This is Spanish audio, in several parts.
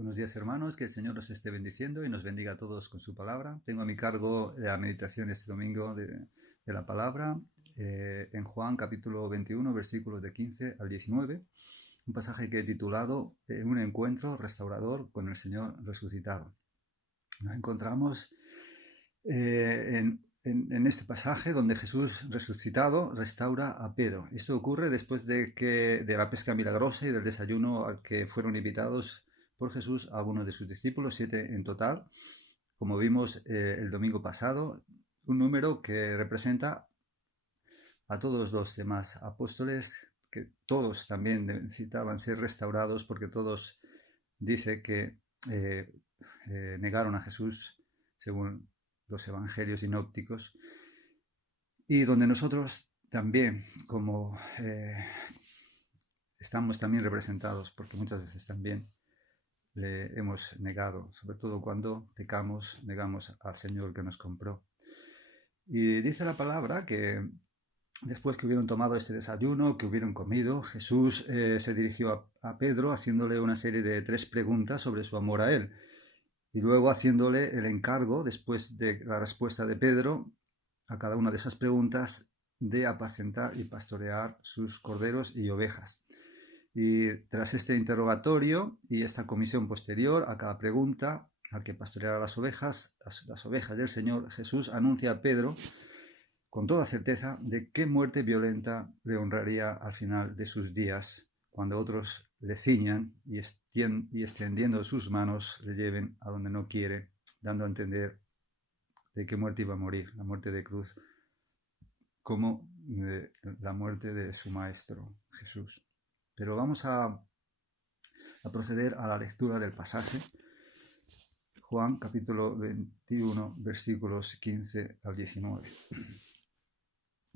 Buenos días, hermanos, que el Señor nos esté bendiciendo y nos bendiga a todos con su palabra. Tengo a mi cargo la meditación este domingo de la palabra en Juan capítulo 21, versículos de 15 al 19, un pasaje que he titulado Un encuentro restaurador con el Señor resucitado. Nos encontramos en este pasaje donde Jesús resucitado restaura a Pedro. Esto ocurre después de la pesca milagrosa y del desayuno al que fueron invitados por Jesús a algunos de sus discípulos, 7 en total, como vimos el domingo pasado, un número que representa a todos los demás apóstoles, que todos también necesitaban ser restaurados porque todos dice que negaron a Jesús según los evangelios sinópticos, y donde nosotros también, como estamos también representados, porque muchas veces también le hemos negado, sobre todo cuando pecamos, negamos al Señor que nos compró. Y dice la palabra que después que hubieron tomado este desayuno, que hubieron comido, Jesús se dirigió a Pedro haciéndole una serie de 3 preguntas sobre su amor a él. Y luego haciéndole el encargo, después de la respuesta de Pedro, a cada una de esas preguntas, de apacentar y pastorear sus corderos y ovejas. Y tras este interrogatorio y esta comisión posterior a cada pregunta, al que pastoreara las ovejas del Señor, Jesús anuncia a Pedro con toda certeza de qué muerte violenta le honraría al final de sus días, cuando otros le ciñan y extendiendo sus manos le lleven a donde no quiere, dando a entender de qué muerte iba a morir, la muerte de cruz, como la muerte de su maestro Jesús. Pero vamos a proceder a la lectura del pasaje. Juan capítulo 21 versículos 15 al 19.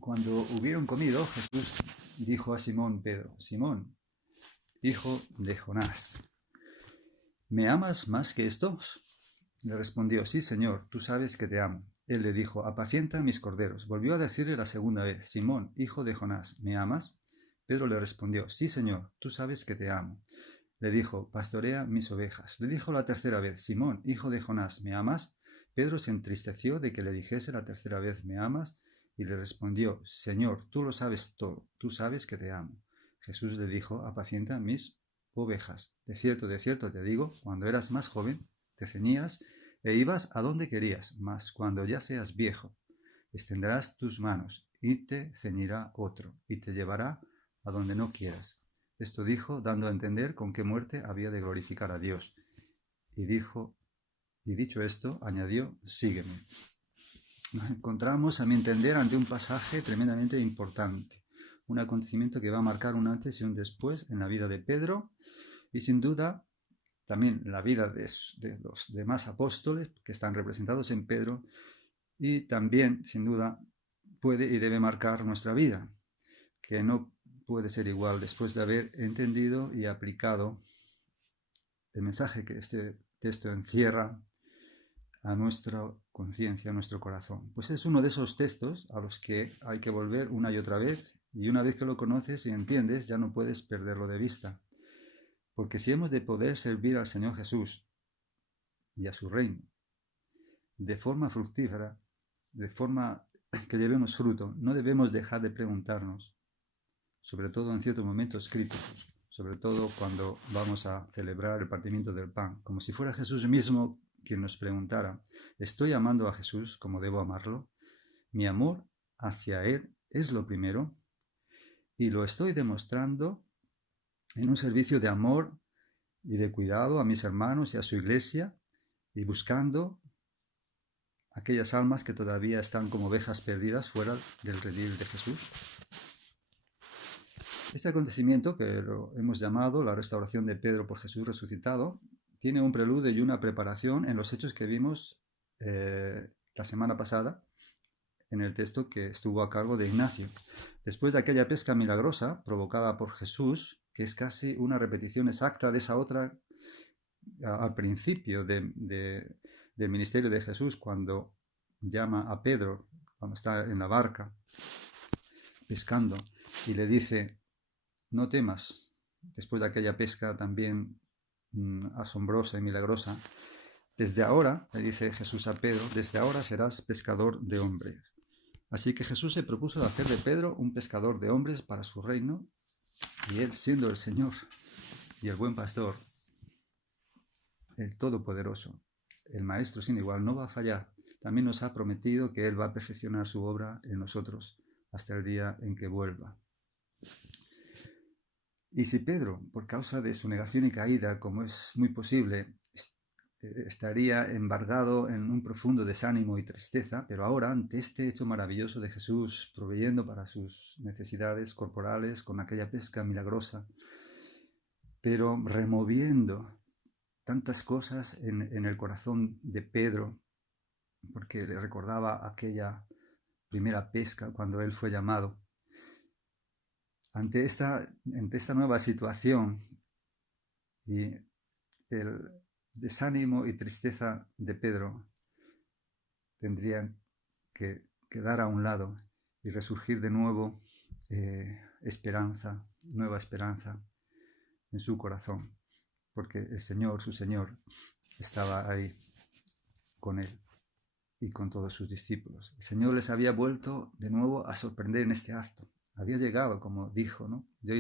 Cuando hubieron comido, Jesús dijo a Simón Pedro: Simón, hijo de Jonás, ¿me amas más que estos? Le respondió: sí, Señor, tú sabes que te amo. Él le dijo: apacienta mis corderos. Volvió a decirle la segunda vez: Simón, hijo de Jonás, ¿me amas? Pedro le respondió: sí, Señor, tú sabes que te amo. Le dijo: pastorea mis ovejas. Le dijo la tercera vez: Simón, hijo de Jonás, ¿me amas? Pedro se entristeció de que le dijese la tercera vez: ¿me amas? Y le respondió: Señor, tú lo sabes todo, tú sabes que te amo. Jesús le dijo: apacienta mis ovejas. De cierto te digo, cuando eras más joven, te ceñías e ibas a donde querías, mas cuando ya seas viejo, extenderás tus manos y te ceñirá otro, y te llevará a donde no quieras. Esto dijo, dando a entender con qué muerte había de glorificar a Dios. Y dicho esto, añadió: sígueme. Nos encontramos, a mi entender, ante un pasaje tremendamente importante, un acontecimiento que va a marcar un antes y un después en la vida de Pedro y sin duda también la vida de los demás apóstoles que están representados en Pedro, y también sin duda puede y debe marcar nuestra vida, que no puede ser igual después de haber entendido y aplicado el mensaje que este texto encierra a nuestra conciencia, a nuestro corazón. Pues es uno de esos textos a los que hay que volver una y otra vez, y una vez que lo conoces y entiendes, ya no puedes perderlo de vista. Porque si hemos de poder servir al Señor Jesús y a su reino de forma fructífera, de forma que llevemos fruto, no debemos dejar de preguntarnos, sobre todo en ciertos momentos críticos, sobre todo cuando vamos a celebrar el partimiento del pan, como si fuera Jesús mismo quien nos preguntara: ¿estoy amando a Jesús como debo amarlo? ¿Mi amor hacia Él es lo primero? Y lo estoy demostrando en un servicio de amor y de cuidado a mis hermanos y a su iglesia, y buscando aquellas almas que todavía están como ovejas perdidas fuera del redil de Jesús. Este acontecimiento, que lo hemos llamado la restauración de Pedro por Jesús resucitado, tiene un preludio y una preparación en los hechos que vimos la semana pasada en el texto que estuvo a cargo de Ignacio. Después de aquella pesca milagrosa provocada por Jesús, que es casi una repetición exacta de esa otra al principio del ministerio de Jesús, cuando llama a Pedro, cuando está en la barca pescando, y le dice: no temas. Después de aquella pesca también asombrosa y milagrosa. Desde ahora, le dice Jesús a Pedro, desde ahora serás pescador de hombres. Así que Jesús se propuso de hacer de Pedro un pescador de hombres para su reino, y él, siendo el Señor y el buen pastor, el Todopoderoso, el Maestro sin igual, no va a fallar. También nos ha prometido que Él va a perfeccionar su obra en nosotros hasta el día en que vuelva. Y si Pedro, por causa de su negación y caída, como es muy posible, estaría embargado en un profundo desánimo y tristeza, pero ahora, ante este hecho maravilloso de Jesús proveyendo para sus necesidades corporales con aquella pesca milagrosa, pero removiendo tantas cosas en el corazón de Pedro, porque le recordaba aquella primera pesca cuando él fue llamado. Ante esta nueva situación y el desánimo y tristeza de Pedro tendrían que quedar a un lado y resurgir de nuevo nueva esperanza en su corazón, porque el Señor, su Señor, estaba ahí con él y con todos sus discípulos. El Señor les había vuelto de nuevo a sorprender en este acto. Había llegado, como dijo, ¿no? Yo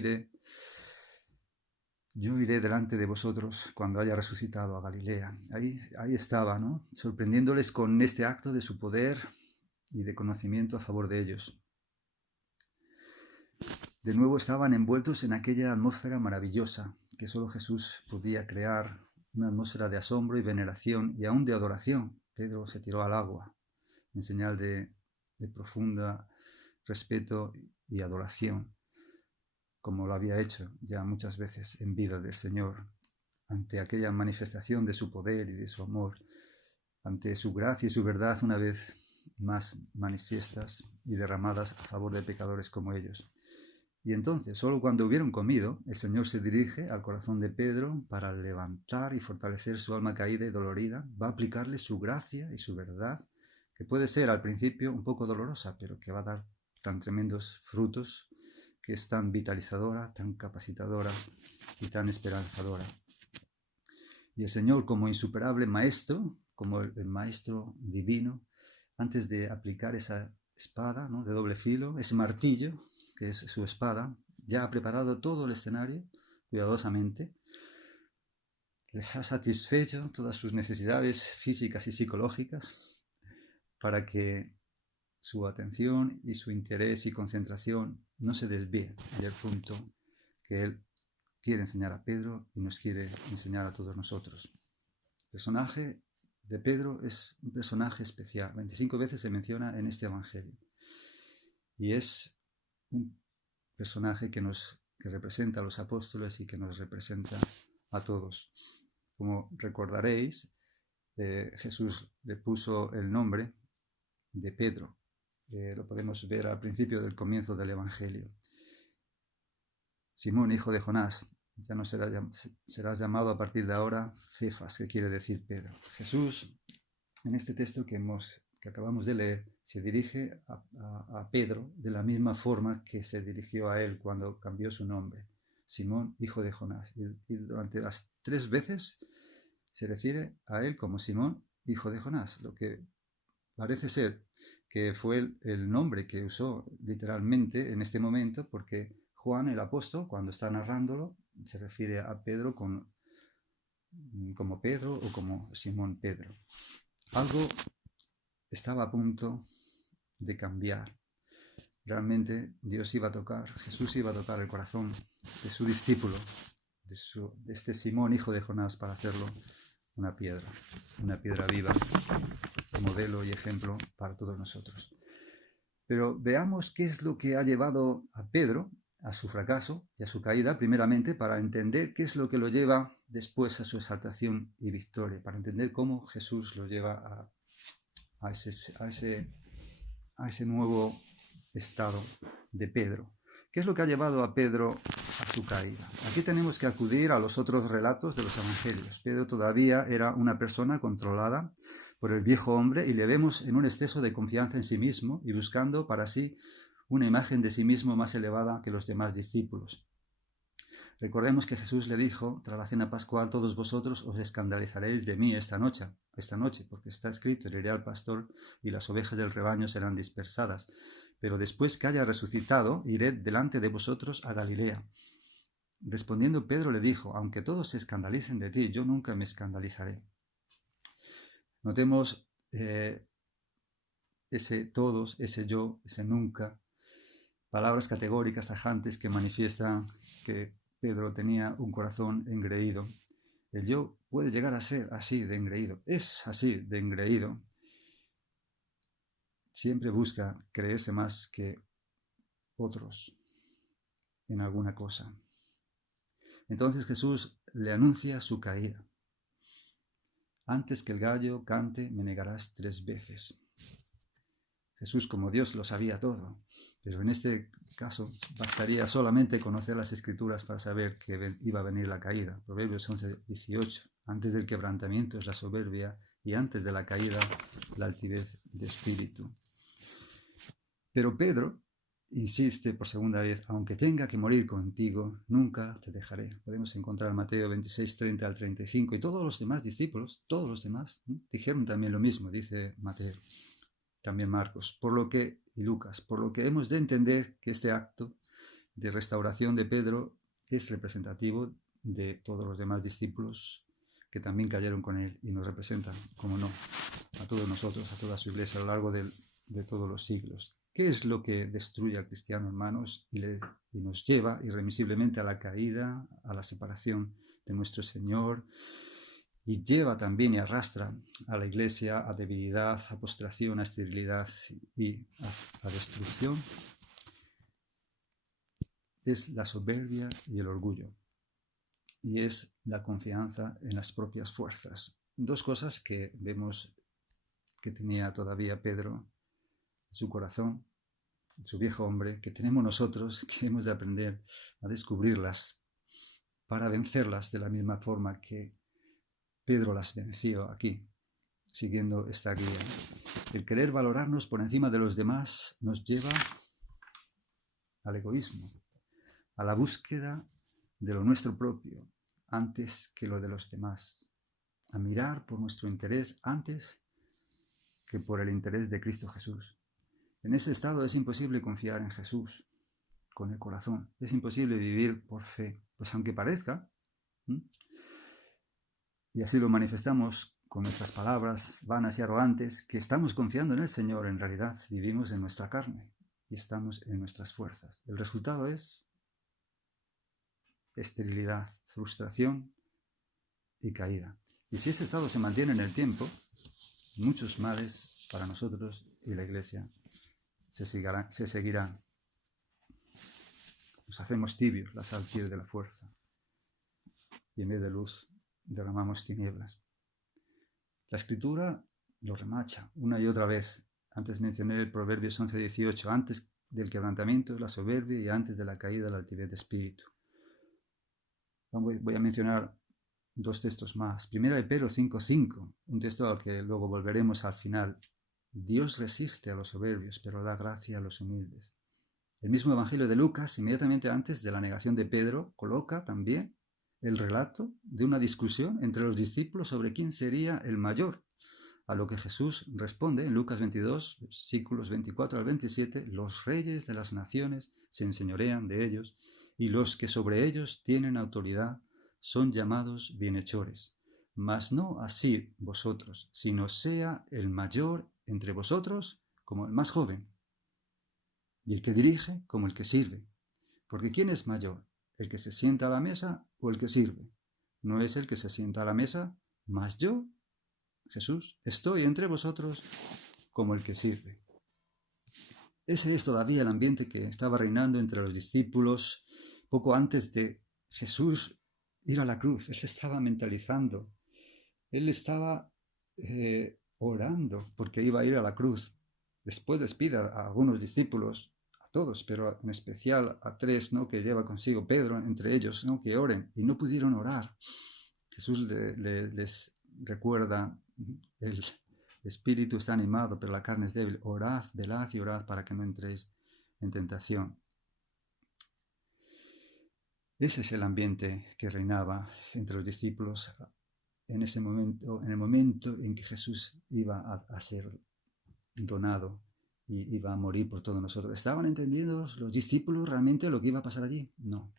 iré delante de vosotros cuando haya resucitado a Galilea. Ahí estaba, ¿no? Sorprendiéndoles con este acto de su poder y de conocimiento a favor de ellos. De nuevo estaban envueltos en aquella atmósfera maravillosa que solo Jesús podía crear, una atmósfera de asombro y veneración y aún de adoración. Pedro se tiró al agua en señal de profunda respeto y adoración, como lo había hecho ya muchas veces en vida del Señor, ante aquella manifestación de su poder y de su amor, ante su gracia y su verdad una vez más manifiestas y derramadas a favor de pecadores como ellos. Y entonces, solo cuando hubieron comido, el Señor se dirige al corazón de Pedro para levantar y fortalecer su alma caída y dolorida, va a aplicarle su gracia y su verdad, que puede ser al principio un poco dolorosa, pero que va a dar tan tremendos frutos, que es tan vitalizadora, tan capacitadora y tan esperanzadora. Y el Señor, como insuperable maestro, como el maestro divino, antes de aplicar esa espada, ¿no?, de doble filo, ese martillo, que es su espada, ya ha preparado todo el escenario cuidadosamente, les ha satisfecho todas sus necesidades físicas y psicológicas para que su atención y su interés y concentración no se desvíe del punto que él quiere enseñar a Pedro y nos quiere enseñar a todos nosotros. El personaje de Pedro es un personaje especial. 25 veces se menciona en este evangelio. Y es un personaje que representa a los apóstoles y que nos representa a todos. Como recordaréis, Jesús le puso el nombre de Pedro. Lo podemos ver al principio del comienzo del evangelio. Simón, hijo de Jonás, ya no serás llamado a partir de ahora Cefas, que quiere decir Pedro. Jesús, en este texto que acabamos de leer, se dirige a Pedro de la misma forma que se dirigió a él cuando cambió su nombre, Simón, hijo de Jonás. Y durante las 3 veces se refiere a él como Simón, hijo de Jonás, lo que parece ser que fue el nombre que usó literalmente en este momento, porque Juan, el apóstol, cuando está narrándolo, se refiere a Pedro como Pedro o como Simón Pedro. Algo estaba a punto de cambiar. Realmente Jesús iba a tocar el corazón de su discípulo, de este Simón, hijo de Jonás, para hacerlo una piedra viva, modelo y ejemplo para todos nosotros. Pero veamos qué es lo que ha llevado a Pedro a su fracaso y a su caída, primeramente, para entender qué es lo que lo lleva después a su exaltación y victoria, para entender cómo Jesús lo lleva a ese nuevo estado de Pedro. ¿Qué es lo que ha llevado a Pedro a su caída? Aquí tenemos que acudir a los otros relatos de los evangelios. Pedro todavía era una persona controlada por el viejo hombre y le vemos en un exceso de confianza en sí mismo y buscando para sí una imagen de sí mismo más elevada que los demás discípulos. Recordemos que Jesús le dijo, tras la cena pascual, todos vosotros os escandalizaréis de mí esta noche, porque está escrito, heriré al pastor y las ovejas del rebaño serán dispersadas. Pero después que haya resucitado, iré delante de vosotros a Galilea. Respondiendo Pedro le dijo, aunque todos se escandalicen de ti, yo nunca me escandalizaré. Notemos ese todos, ese yo, ese nunca, palabras categóricas, tajantes que manifiestan que Pedro tenía un corazón engreído. El yo puede llegar a ser así de engreído, es así de engreído. Siempre busca creerse más que otros en alguna cosa. Entonces Jesús le anuncia su caída. Antes que el gallo cante, me negarás 3 veces. Jesús, como Dios, lo sabía todo, pero en este caso bastaría solamente conocer las Escrituras para saber que iba a venir la caída. Proverbios 11:18. Antes del quebrantamiento es la soberbia y antes de la caída la altivez de espíritu. Pero Pedro insiste por segunda vez, aunque tenga que morir contigo, nunca te dejaré. Podemos encontrar Mateo 26:30 al 35, y todos los demás discípulos, todos los demás, dijeron también lo mismo, dice Mateo, también Marcos, y Lucas, por lo que hemos de entender que este acto de restauración de Pedro es representativo de todos los demás discípulos que también cayeron con él y nos representan, como no, a todos nosotros, a toda su iglesia a lo largo de todos los siglos. ¿Qué es lo que destruye al cristiano, hermanos, y nos lleva irremisiblemente a la caída, a la separación de nuestro Señor, y lleva también y arrastra a la iglesia a debilidad, a postración, a esterilidad y a destrucción? Es la soberbia y el orgullo, y es la confianza en las propias fuerzas. 2 cosas que vemos que tenía todavía Pedro en su corazón, en su viejo hombre, que tenemos nosotros, que hemos de aprender a descubrirlas para vencerlas de la misma forma que Pedro las venció aquí, siguiendo esta guía. El querer valorarnos por encima de los demás nos lleva al egoísmo, a la búsqueda de lo nuestro propio antes que lo de los demás, a mirar por nuestro interés antes que por el interés de Cristo Jesús. En ese estado es imposible confiar en Jesús con el corazón, es imposible vivir por fe, pues aunque parezca, y así lo manifestamos con nuestras palabras vanas y arrogantes, que estamos confiando en el Señor, en realidad vivimos en nuestra carne y estamos en nuestras fuerzas. El resultado es esterilidad, frustración y caída. Y si ese estado se mantiene en el tiempo, muchos males para nosotros y la Iglesia se seguirán. Nos hacemos tibios, la sal pierde la fuerza, y en vez de luz derramamos tinieblas. La Escritura lo remacha una y otra vez. Antes mencioné el Proverbios 11:18, antes del quebrantamiento es la soberbia y antes de la caída la altivez de espíritu. Voy a mencionar 2 textos más. Primera de Pedro 5:5, un texto al que luego volveremos al final. Dios resiste a los soberbios, pero da gracia a los humildes. El mismo Evangelio de Lucas, inmediatamente antes de la negación de Pedro, coloca también el relato de una discusión entre los discípulos sobre quién sería el mayor, a lo que Jesús responde en Lucas 22, versículos 24 al 27, los reyes de las naciones se enseñorean de ellos, y los que sobre ellos tienen autoridad son llamados bienhechores. Mas no así vosotros, sino sea el mayor entre vosotros como el más joven, y el que dirige como el que sirve. Porque ¿quién es mayor? ¿El que se sienta a la mesa o el que sirve? No es el que se sienta a la mesa, mas yo, Jesús, estoy entre vosotros como el que sirve. Ese es todavía el ambiente que estaba reinando entre los discípulos poco antes de Jesús ir a la cruz. Él se estaba mentalizando. Él estaba orando porque iba a ir a la cruz. Después despide a algunos discípulos, a todos, pero en especial a 3, ¿no?, que lleva consigo Pedro, entre ellos, ¿no?, que oren, y no pudieron orar. Jesús les recuerda, el espíritu está animado, pero la carne es débil. Orad, velad y orad para que no entréis en tentación. Ese es el ambiente que reinaba entre los discípulos en ese momento, en el momento en que Jesús iba a ser donado y iba a morir por todos nosotros. ¿Estaban entendiendo los discípulos realmente lo que iba a pasar allí? No,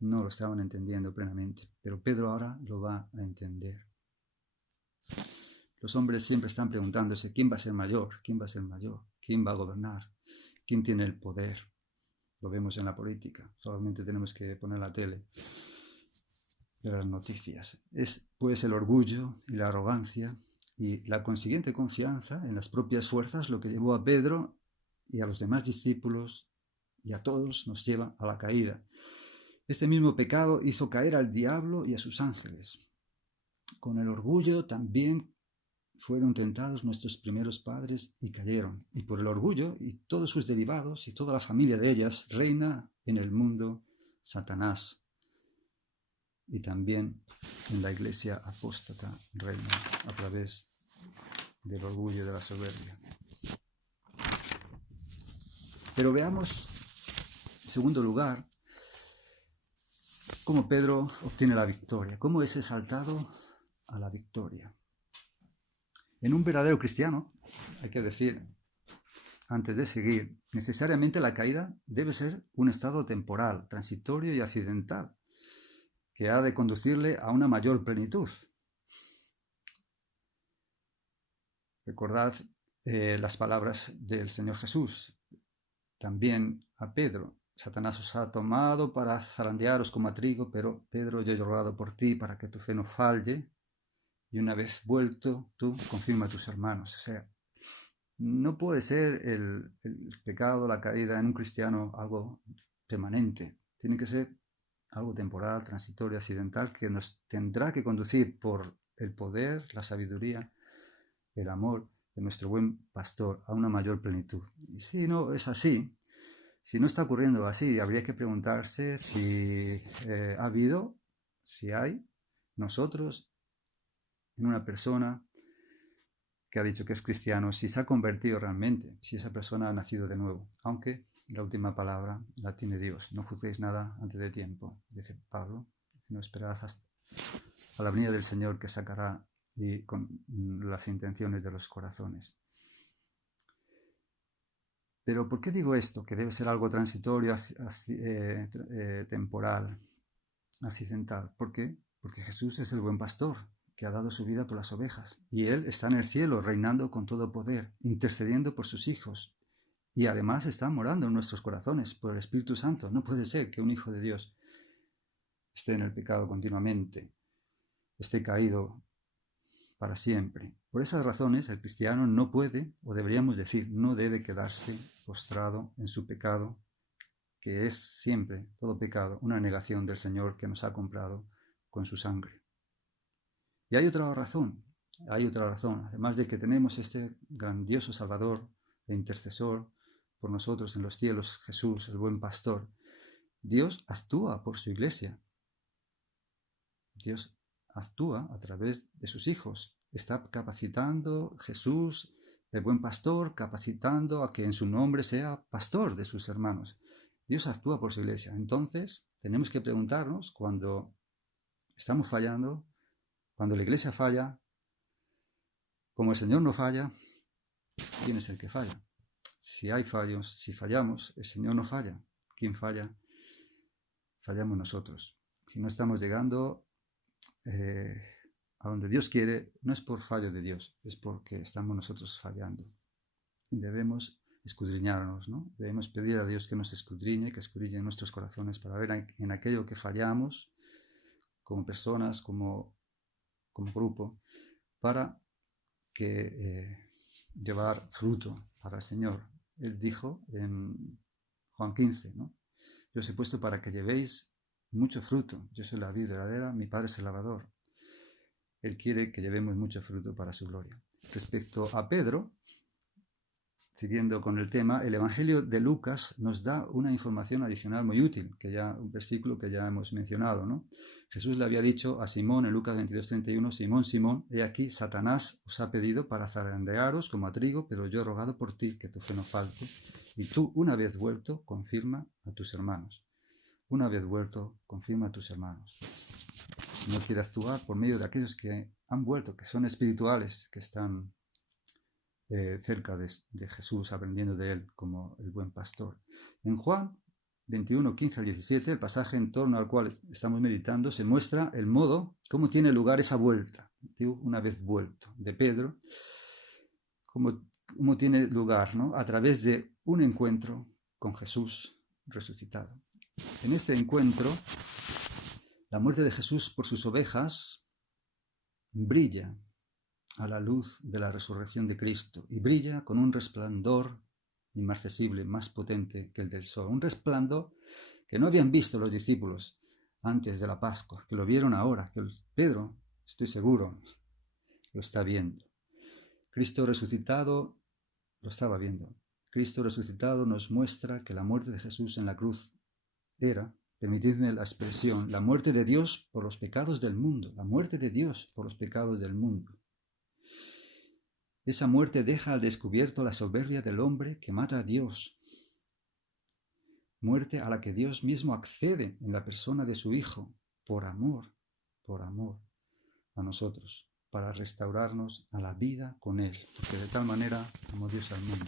no lo estaban entendiendo plenamente, pero Pedro ahora lo va a entender. Los hombres siempre están preguntándose quién va a ser mayor, quién va a ser mayor, quién va a gobernar, quién tiene el poder. Lo vemos en la política, solamente tenemos que poner la tele, ver las noticias. Es pues el orgullo y la arrogancia y la consiguiente confianza en las propias fuerzas lo que llevó a Pedro y a los demás discípulos y a todos nos lleva a la caída. Este mismo pecado hizo caer al diablo y a sus ángeles. Con el orgullo también fueron tentados nuestros primeros padres y cayeron. Y por el orgullo y todos sus derivados y toda la familia de ellas reina en el mundo Satanás. Y también en la iglesia apóstata reina a través del orgullo y de la soberbia. Pero veamos, en segundo lugar, cómo Pedro obtiene la victoria, cómo es exaltado a la victoria. En un verdadero cristiano, hay que decir, antes de seguir, necesariamente la caída debe ser un estado temporal, transitorio y accidental, que ha de conducirle a una mayor plenitud. Recordad las palabras del Señor Jesús, también a Pedro. Satanás os ha tomado para zarandearos como a trigo, pero Pedro, yo he rogado por ti para que tu fe no falle, y una vez vuelto, tú confirma a tus hermanos. O sea, no puede ser el pecado, la caída en un cristiano algo permanente. Tiene que ser algo temporal, transitorio, accidental, que nos tendrá que conducir por el poder, la sabiduría, el amor de nuestro buen pastor a una mayor plenitud. Y si no es así, si no está ocurriendo así, habría que preguntarse si ha habido, si hay nosotros en una persona que ha dicho que es cristiano, si se ha convertido realmente, si esa persona ha nacido de nuevo, aunque la última palabra la tiene Dios. No juzguéis nada antes de tiempo, dice Pablo, sino esperad hasta a la venida del Señor que sacará y con las intenciones de los corazones. Pero ¿por qué digo esto? Que debe ser algo transitorio, temporal, accidental. ¿Por qué? Porque Jesús es el buen pastor que ha dado su vida por las ovejas. Y Él está en el cielo, reinando con todo poder, intercediendo por sus hijos. Y además está morando en nuestros corazones por el Espíritu Santo. No puede ser que un hijo de Dios esté en el pecado continuamente, esté caído para siempre. Por esas razones, el cristiano no puede, o deberíamos decir, no debe quedarse postrado en su pecado, que es siempre, todo pecado, una negación del Señor que nos ha comprado con su sangre. Y hay otra razón, además de que tenemos este grandioso Salvador e intercesor por nosotros en los cielos, Jesús, el buen pastor. Dios actúa por su iglesia. Dios actúa a través de sus hijos. Está capacitando Jesús, el buen pastor, capacitando a que en su nombre sea pastor de sus hermanos. Dios actúa por su iglesia. Entonces, tenemos que preguntarnos cuando estamos fallando, cuando la iglesia falla, como el Señor no falla, ¿quién es el que falla? Si hay fallos, si fallamos, el Señor no falla. ¿Quién falla? Fallamos nosotros. Si no estamos llegando a donde Dios quiere, no es por fallo de Dios, es porque estamos nosotros fallando. Y debemos escudriñarnos, ¿no? Debemos pedir a Dios que nos escudriñe, que escudriñe nuestros corazones para ver en aquello que fallamos, como personas, como grupo, para que llevar fruto para el Señor. Él dijo en Juan 15, ¿no? Yo os he puesto para que llevéis mucho fruto. Yo soy la vid verdadera, mi Padre es el labrador. Él quiere que llevemos mucho fruto para su gloria. Respecto a Pedro, siguiendo con el tema, el Evangelio de Lucas nos da una información adicional muy útil, un versículo que ya hemos mencionado, ¿no? Jesús le había dicho a Simón en Lucas 22:31, Simón, Simón, he aquí, Satanás os ha pedido para zarandearos como a trigo, pero yo he rogado por ti que tu fe no falte, y tú, una vez vuelto, confirma a tus hermanos. una vez vuelto, confirma a tus hermanos. El Señor quiere actuar por medio de aquellos que han vuelto, que son espirituales, que están cerca de Jesús, aprendiendo de Él como el buen pastor. En Juan 21, 15 al 17, el pasaje en torno al cual estamos meditando, se muestra el modo, cómo tiene lugar esa vuelta, una vez vuelto, de Pedro, cómo tiene lugar, ¿no? A través de un encuentro con Jesús resucitado. En este encuentro, la muerte de Jesús por sus ovejas brilla a la luz de la resurrección de Cristo y brilla con un resplandor inmarcesible, más potente que el del sol. Un resplandor que no habían visto los discípulos antes de la Pascua, que lo vieron ahora, que Pedro, estoy seguro, lo está viendo. Cristo resucitado lo estaba viendo. Cristo resucitado nos muestra que la muerte de Jesús en la cruz era, permitidme la expresión, la muerte de Dios por los pecados del mundo, la muerte de Dios por los pecados del mundo. Esa muerte deja al descubierto la soberbia del hombre que mata a Dios. Muerte a la que Dios mismo accede en la persona de su Hijo, por amor a nosotros, para restaurarnos a la vida con Él. Porque de tal manera amó Dios al mundo,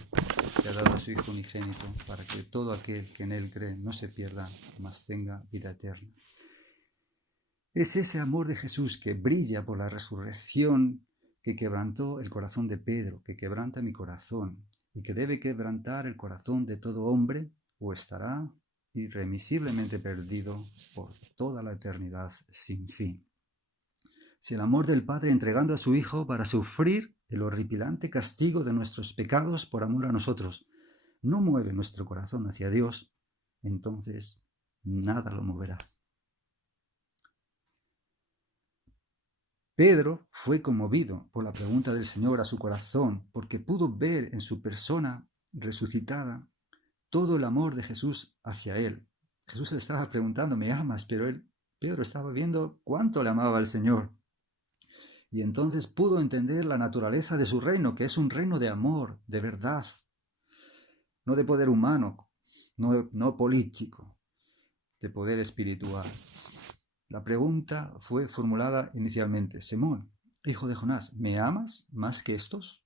que ha dado a su Hijo unigénito, para que todo aquel que en Él cree no se pierda, mas tenga vida eterna. Es ese amor de Jesús que brilla por la resurrección, que quebrantó el corazón de Pedro, que quebranta mi corazón y que debe quebrantar el corazón de todo hombre o estará irremisiblemente perdido por toda la eternidad sin fin. Si el amor del Padre entregando a su Hijo para sufrir el horripilante castigo de nuestros pecados por amor a nosotros no mueve nuestro corazón hacia Dios, entonces nada lo moverá. Pedro fue conmovido por la pregunta del Señor a su corazón, porque pudo ver en su persona resucitada todo el amor de Jesús hacia él. Jesús le estaba preguntando, ¿me amas? Pero Pedro estaba viendo cuánto le amaba al Señor. Y entonces pudo entender la naturaleza de su reino, que es un reino de amor, de verdad, no de poder humano, no político, de poder espiritual. La pregunta fue formulada inicialmente: Simón, hijo de Jonás, ¿me amas más que estos?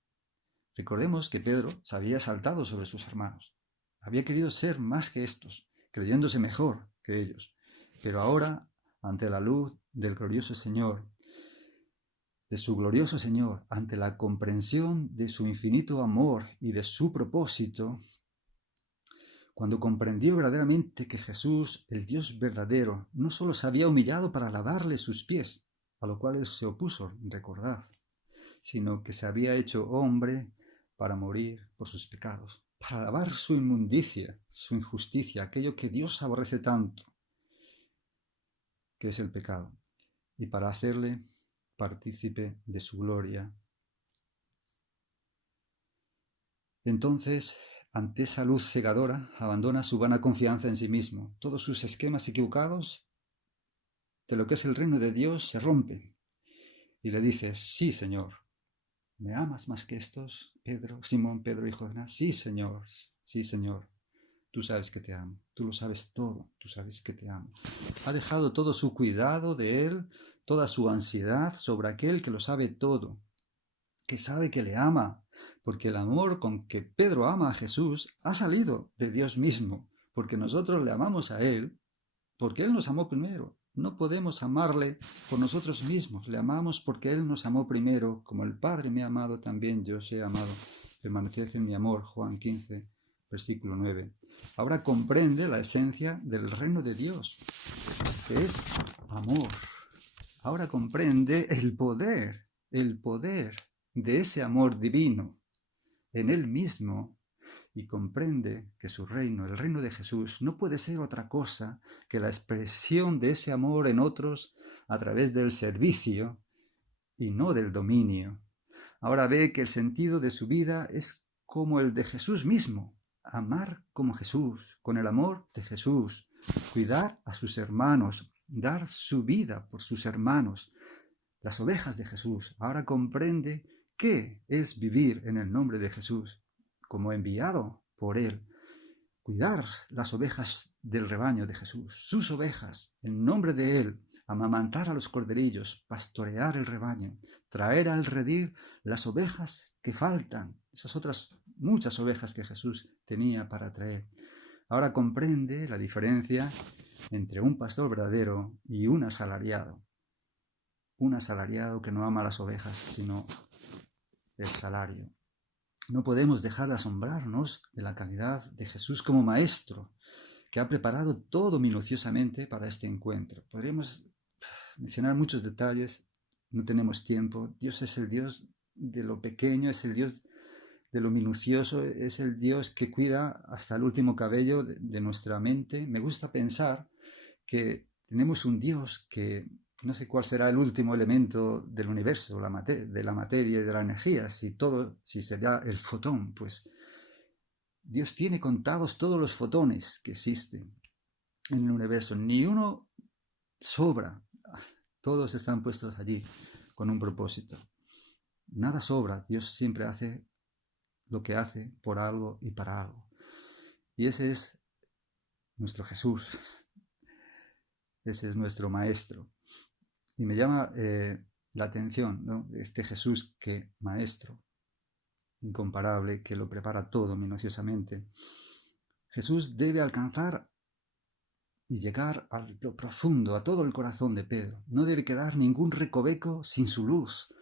Recordemos que Pedro se había saltado sobre sus hermanos. Había querido ser más que estos, creyéndose mejor que ellos. Pero ahora, ante la luz del glorioso Señor, de su glorioso Señor, ante la comprensión de su infinito amor y de su propósito, cuando comprendió verdaderamente que Jesús, el Dios verdadero, no solo se había humillado para lavarle sus pies, a lo cual él se opuso, recordad, sino que se había hecho hombre para morir por sus pecados, para lavar su inmundicia, su injusticia, aquello que Dios aborrece tanto, que es el pecado, y para hacerle partícipe de su gloria. Entonces, ante esa luz cegadora, abandona su vana confianza en sí mismo. Todos sus esquemas equivocados de lo que es el reino de Dios se rompen. Y le dice, sí, Señor. ¿Me amas más que estos, Pedro, Simón, Pedro, hijo de Jonás? Sí, Señor. Sí, Señor. Tú sabes que te amo. Tú lo sabes todo. Tú sabes que te amo. Ha dejado todo su cuidado de él, toda su ansiedad sobre aquel que lo sabe todo, que sabe que le ama, porque el amor con que Pedro ama a Jesús ha salido de Dios mismo, porque nosotros le amamos a Él, porque Él nos amó primero. No podemos amarle por nosotros mismos, le amamos porque Él nos amó primero, como el Padre me ha amado, también yo os he amado. Permaneced en mi amor, Juan 15, versículo 9. Ahora comprende la esencia del reino de Dios, que es amor. Ahora comprende el poder de ese amor divino en él mismo, y comprende que su reino, el reino de Jesús, no puede ser otra cosa que la expresión de ese amor en otros a través del servicio y no del dominio. Ahora ve que el sentido de su vida es como el de Jesús mismo: amar como Jesús, con el amor de Jesús, cuidar a sus hermanos, dar su vida por sus hermanos, las ovejas de Jesús. Ahora comprende qué es vivir en el nombre de Jesús, como enviado por Él, cuidar las ovejas del rebaño de Jesús, sus ovejas, en nombre de Él, amamantar a los corderillos, pastorear el rebaño, traer al redil las ovejas que faltan, esas otras muchas ovejas que Jesús tenía para traer. Ahora comprende la diferencia entre un pastor verdadero y un asalariado que no ama las ovejas, sino el salario. No podemos dejar de asombrarnos de la calidad de Jesús como maestro, que ha preparado todo minuciosamente para este encuentro. Podríamos mencionar muchos detalles, no tenemos tiempo. Dios es el Dios de lo pequeño, es el Dios de lo minucioso, es el Dios que cuida hasta el último cabello de nuestra mente. Me gusta pensar que tenemos un Dios que no sé cuál será el último elemento del universo, de la materia y de la energía, si será el fotón. Pues Dios tiene contados todos los fotones que existen en el universo, ni uno sobra, todos están puestos allí con un propósito. Nada sobra, Dios siempre hace lo que hace por algo y para algo. Y ese es nuestro Jesús, ese es nuestro Maestro. Y me llama la atención, ¿no? Este Jesús que maestro, incomparable, que lo prepara todo minuciosamente. Jesús debe alcanzar y llegar a lo profundo, a todo el corazón de Pedro. No debe quedar ningún recoveco sin su luz.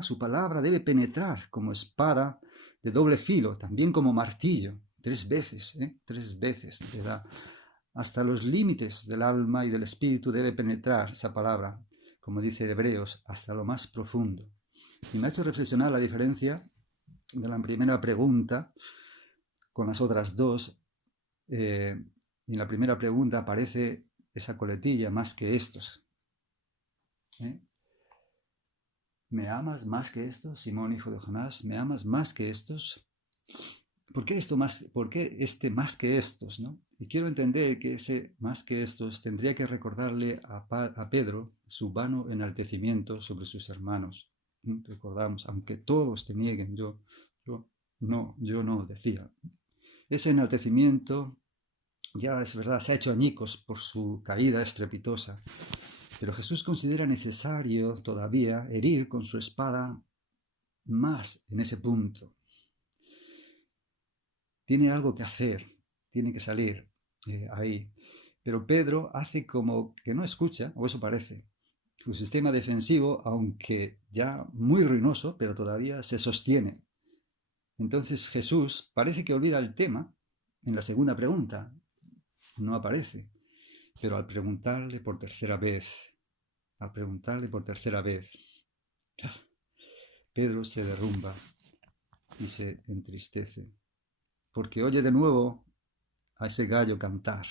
Su palabra debe penetrar como espada de doble filo, también como martillo. 3 veces le da. Hasta los límites del alma y del espíritu debe penetrar esa palabra, como dice Hebreos, hasta lo más profundo. Y me ha hecho reflexionar la diferencia de la primera pregunta con las otras dos. Y en la primera pregunta aparece esa coletilla, más que estos. ¿Me amas más que estos, Simón, hijo de Jonás? ¿Me amas más que estos? ¿Por qué este más que estos, no? Y quiero entender que ese más que estos tendría que recordarle a Pedro su vano enaltecimiento sobre sus hermanos. Recordamos, aunque todos te nieguen, yo no, decía. Ese enaltecimiento, ya es verdad, se ha hecho añicos por su caída estrepitosa, pero Jesús considera necesario todavía herir con su espada más en ese punto. Tiene algo que hacer, tiene que salir ahí. Pero Pedro hace como que no escucha, o eso parece. Su sistema defensivo, aunque ya muy ruinoso, pero todavía se sostiene. Entonces Jesús parece que olvida el tema en la segunda pregunta. No aparece. Pero al preguntarle por tercera vez, Pedro se derrumba y se entristece, porque oye de nuevo a ese gallo cantar,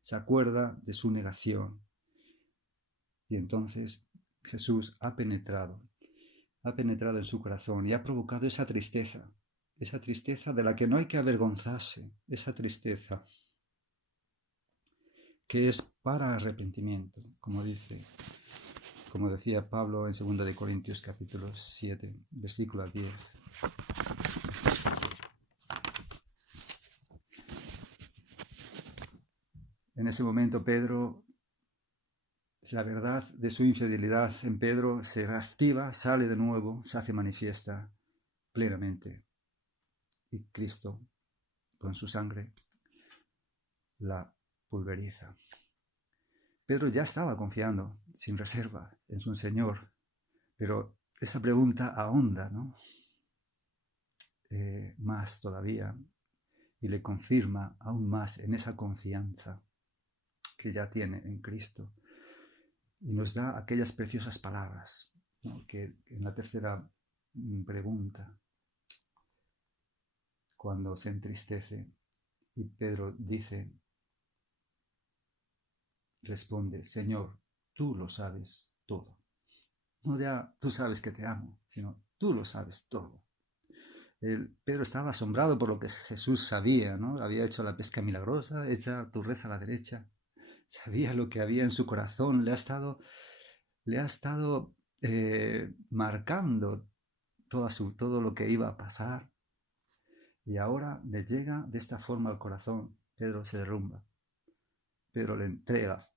se acuerda de su negación. Y entonces Jesús ha penetrado en su corazón y ha provocado esa tristeza de la que no hay que avergonzarse, esa tristeza que es para arrepentimiento, como decía Pablo en 2 de Corintios capítulo 7, versículo 10. En ese momento Pedro, la verdad de su infidelidad en Pedro se reactiva, sale de nuevo, se hace manifiesta plenamente. Y Cristo, con su sangre, la pulveriza. Pedro ya estaba confiando, sin reserva, en su Señor, pero esa pregunta ahonda, ¿no? Más todavía, y le confirma aún más en esa confianza que ya tiene en Cristo. Y nos da aquellas preciosas palabras, ¿no? Que en la tercera pregunta, cuando se entristece, y Pedro responde, Señor, tú lo sabes todo. No ya tú sabes que te amo, sino tú lo sabes todo. Pedro estaba asombrado por lo que Jesús sabía, ¿no? Había hecho la pesca milagrosa, echa tu red a la derecha. Sabía lo que había en su corazón, le ha estado marcando todo lo que iba a pasar. Y ahora le llega de esta forma al corazón Pedro se derrumba. Pedro le entrega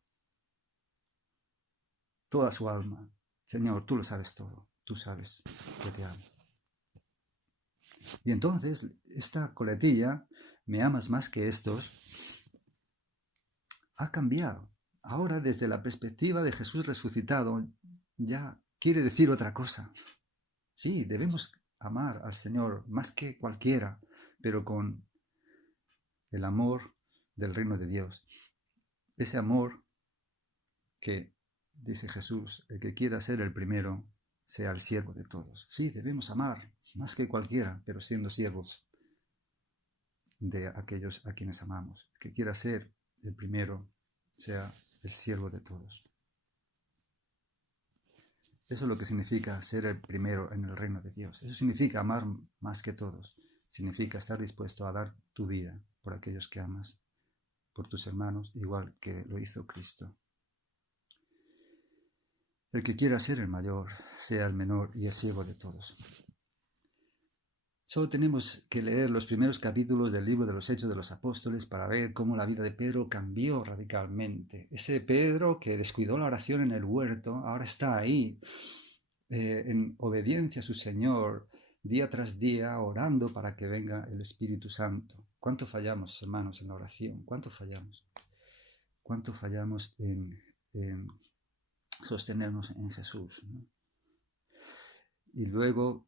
toda su alma. Señor, tú lo sabes todo. Tú sabes que te amo. Y entonces, esta coletilla, me amas más que estos, ha cambiado. Ahora, desde la perspectiva de Jesús resucitado, ya quiere decir otra cosa. Sí, debemos amar al Señor más que cualquiera, pero con el amor del reino de Dios. Ese amor que, dice Jesús, el que quiera ser el primero, sea el siervo de todos. Sí, debemos amar más que cualquiera, pero siendo siervos de aquellos a quienes amamos. El que quiera ser el primero, sea el siervo de todos. Eso es lo que significa ser el primero en el reino de Dios. Eso significa amar más que todos. Significa estar dispuesto a dar tu vida por aquellos que amas, por tus hermanos, igual que lo hizo Cristo. El que quiera ser el mayor, sea el menor y el siervo de todos. Solo tenemos que leer los primeros capítulos del libro de los Hechos de los Apóstoles para ver cómo la vida de Pedro cambió radicalmente. Ese Pedro que descuidó la oración en el huerto, ahora está ahí, en obediencia a su Señor, día tras día, orando para que venga el Espíritu Santo. ¿Cuánto fallamos, hermanos, en la oración? ¿Cuánto fallamos? ¿Cuánto fallamos en sostenernos en Jesús, ¿no? Y luego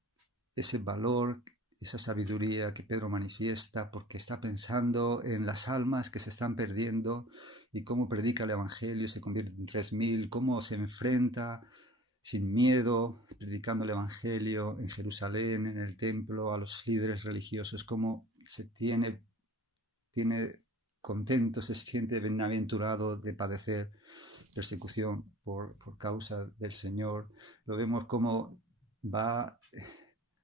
ese valor, esa sabiduría que Pedro manifiesta porque está pensando en las almas que se están perdiendo y cómo predica el Evangelio y se convierte en 3.000, cómo se enfrenta sin miedo, predicando el Evangelio en Jerusalén, en el templo, a los líderes religiosos, cómo se tiene contento, se siente bienaventurado de padecer persecución por causa del Señor. Lo vemos cómo va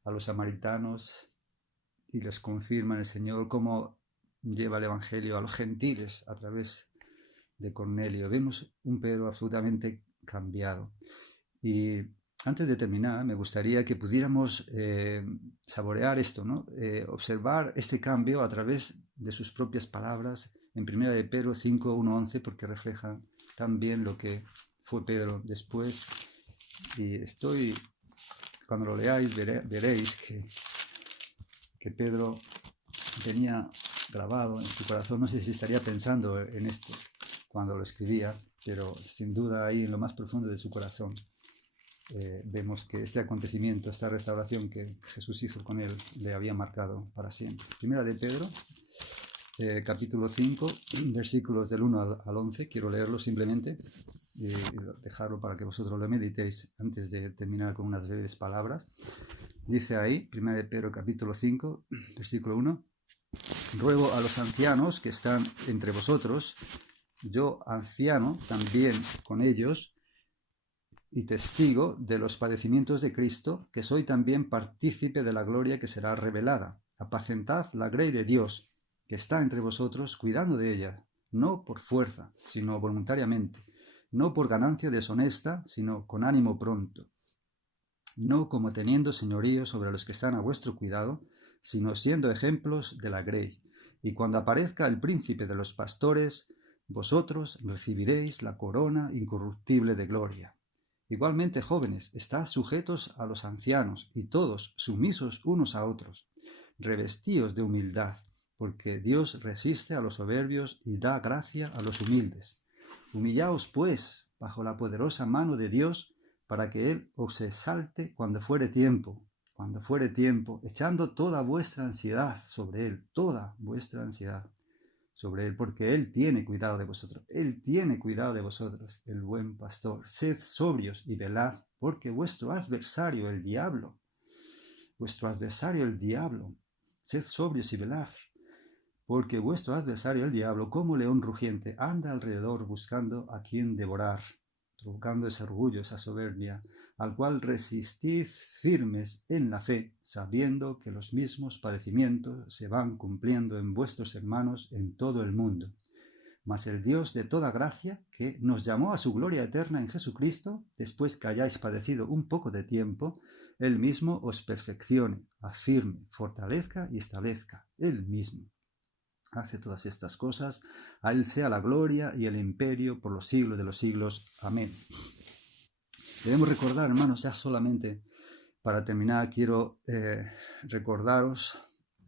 a los samaritanos y les confirma el Señor, cómo lleva el Evangelio a los gentiles a través de Cornelio. Vemos un Pedro absolutamente cambiado. Y antes de terminar, me gustaría que pudiéramos saborear esto, ¿no? Observar este cambio a través de sus propias palabras en 1 de Pedro 5, 1, 11, porque reflejan también lo que fue Pedro después. Y cuando lo leáis, veréis que Pedro tenía grabado en su corazón, no sé si estaría pensando en esto cuando lo escribía, pero sin duda ahí en lo más profundo de su corazón vemos que este acontecimiento, esta restauración que Jesús hizo con él, le había marcado para siempre. Primera de Pedro, capítulo 5, versículos del 1 al 11, quiero leerlo simplemente y dejarlo para que vosotros lo meditéis antes de terminar con unas breves palabras. Dice ahí, Primera de Pedro, capítulo 5, versículo 1, ruego a los ancianos que están entre vosotros, yo anciano también con ellos, y testigo de los padecimientos de Cristo, que soy también partícipe de la gloria que será revelada. Apacentad la grey de Dios, que está entre vosotros, cuidando de ella, no por fuerza, sino voluntariamente, no por ganancia deshonesta, sino con ánimo pronto, no como teniendo señorío sobre los que están a vuestro cuidado, sino siendo ejemplos de la grey. Y cuando aparezca el príncipe de los pastores, vosotros recibiréis la corona incorruptible de gloria. Igualmente, jóvenes, estad sujetos a los ancianos, y todos sumisos unos a otros. Revestíos de humildad, porque Dios resiste a los soberbios y da gracia a los humildes. Humillaos, pues, bajo la poderosa mano de Dios, para que Él os exalte cuando fuere tiempo, echando toda vuestra ansiedad sobre Él, toda vuestra ansiedad sobre Él, porque Él tiene cuidado de vosotros. Él tiene cuidado de vosotros, el buen pastor. Sed sobrios y velad, porque vuestro adversario, el diablo, sed sobrios y velad, porque vuestro adversario, el diablo, como león rugiente, anda alrededor buscando a quien devorar, provocando ese orgullo, esa soberbia, al cual resistid firmes en la fe, sabiendo que los mismos padecimientos se van cumpliendo en vuestros hermanos en todo el mundo. Mas el Dios de toda gracia, que nos llamó a su gloria eterna en Jesucristo, después que hayáis padecido un poco de tiempo, Él mismo os perfeccione, afirme, fortalezca y establezca, Él mismo. hace todas estas cosas. A Él sea la gloria y el imperio por los siglos de los siglos. Amén. Debemos recordar, hermanos, ya solamente para terminar, quiero recordaros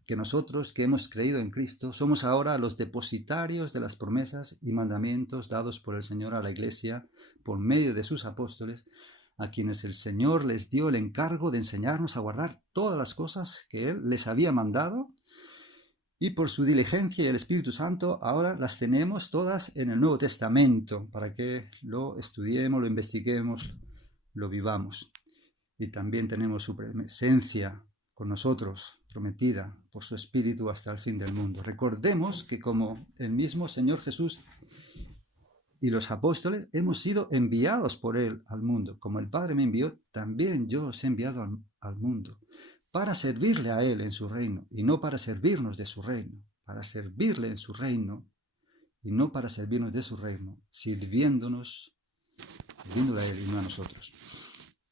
que nosotros que hemos creído en Cristo somos ahora los depositarios de las promesas y mandamientos dados por el Señor a la Iglesia por medio de sus apóstoles, a quienes el Señor les dio el encargo de enseñarnos a guardar todas las cosas que Él les había mandado, y por su diligencia y el Espíritu Santo ahora las tenemos todas en el Nuevo Testamento para que lo estudiemos, lo investiguemos, lo vivamos. Y también tenemos su presencia con nosotros, prometida por su Espíritu hasta el fin del mundo. Recordemos que como el mismo Señor Jesús y los apóstoles hemos sido enviados por Él al mundo. Como el Padre me envió, también yo os he enviado al mundo, para servirle a Él en su reino, y no para servirnos de su reino, para servirle en su reino, y no para servirnos de su reino, sirviéndole a Él y no a nosotros.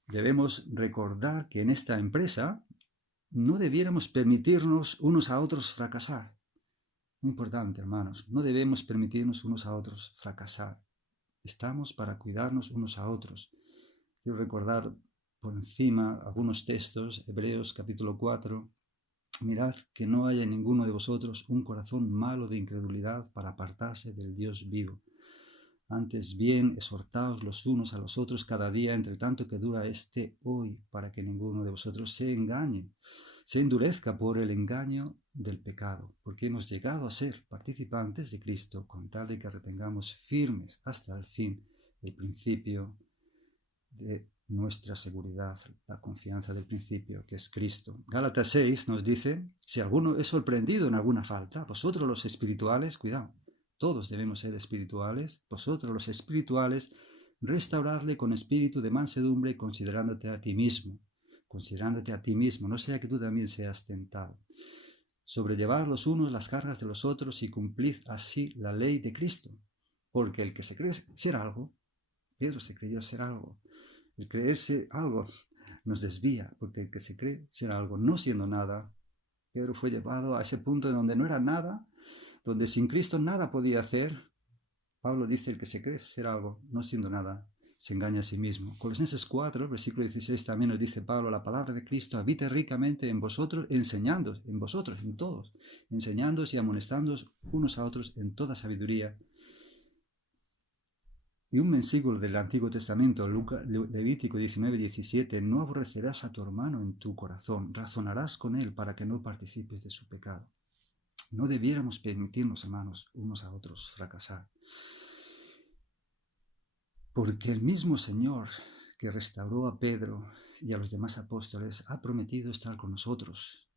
Debemos recordar que en esta empresa no debiéramos permitirnos unos a otros fracasar. Muy importante, hermanos, no debemos permitirnos unos a otros fracasar. Estamos para cuidarnos unos a otros. Quiero recordar por encima algunos textos, Hebreos capítulo 4. Mirad que no haya en ninguno de vosotros un corazón malo de incredulidad para apartarse del Dios vivo. Antes bien, exhortaos los unos a los otros cada día, entre tanto que dura este hoy, para que ninguno de vosotros se engañe, se endurezca por el engaño del pecado, porque hemos llegado a ser participantes de Cristo, con tal de que retengamos firmes hasta el fin el principio de nuestra seguridad, la confianza del principio, que es Cristo. Gálatas 6 nos dice, si alguno es sorprendido en alguna falta, vosotros los espirituales, cuidado, todos debemos ser espirituales, vosotros los espirituales, restauradle con espíritu de mansedumbre, considerándote a ti mismo, no sea que tú también seas tentado. Sobrellevad los unos las cargas de los otros y cumplid así la ley de Cristo, porque el que se cree ser algo, Pedro se creyó ser algo, el creerse algo nos desvía, porque el que se cree ser algo no siendo nada, Pedro fue llevado a ese punto en donde no era nada, donde sin Cristo nada podía hacer. Pablo dice, el que se cree ser algo, no siendo nada, se engaña a sí mismo. Colosenses 4, versículo 16, también nos dice Pablo, la palabra de Cristo habita ricamente en vosotros, enseñándoos, en vosotros, en todos, enseñándoos y amonestándoos unos a otros en toda sabiduría. Y un versículo del Antiguo Testamento, Levítico 19, 17, no aborrecerás a tu hermano en tu corazón, razonarás con él para que no participes de su pecado. No debiéramos permitirnos, hermanos, unos a otros fracasar. Porque el mismo Señor que restauró a Pedro y a los demás apóstoles ha prometido estar con nosotros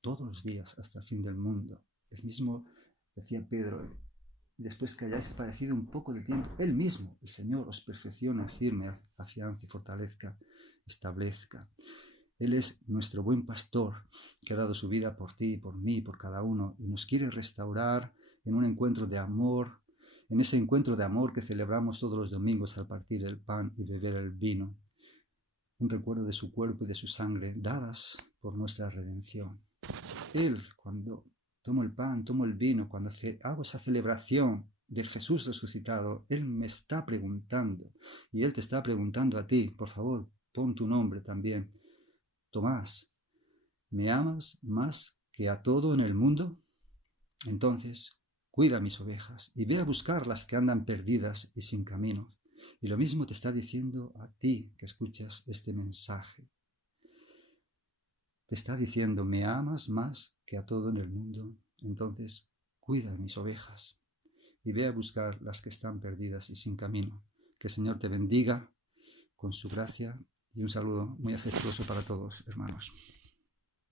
todos los días hasta el fin del mundo. El mismo, decía Pedro, después que hayáis padecido un poco de tiempo, Él mismo, el Señor, os perfeccione, firme, afiance, fortalezca, establezca. Él es nuestro buen pastor que ha dado su vida por ti, por mí, por cada uno, y nos quiere restaurar en un encuentro de amor, en ese encuentro de amor que celebramos todos los domingos al partir el pan y beber el vino, un recuerdo de su cuerpo y de su sangre dadas por nuestra redención. Él, cuando tomo el pan, tomo el vino, cuando hago esa celebración de Jesús resucitado, Él me está preguntando, y Él te está preguntando a ti, por favor, pon tu nombre también. Tomás, ¿me amas más que a todo en el mundo? Entonces, cuida mis ovejas y ve a buscar las que andan perdidas y sin camino. Y lo mismo te está diciendo a ti que escuchas este mensaje. Te está diciendo, ¿me amas más que a todo en el mundo? Entonces, cuida mis ovejas y ve a buscar las que están perdidas y sin camino. Que el Señor te bendiga con su gracia. Y un saludo muy afectuoso para todos, hermanos.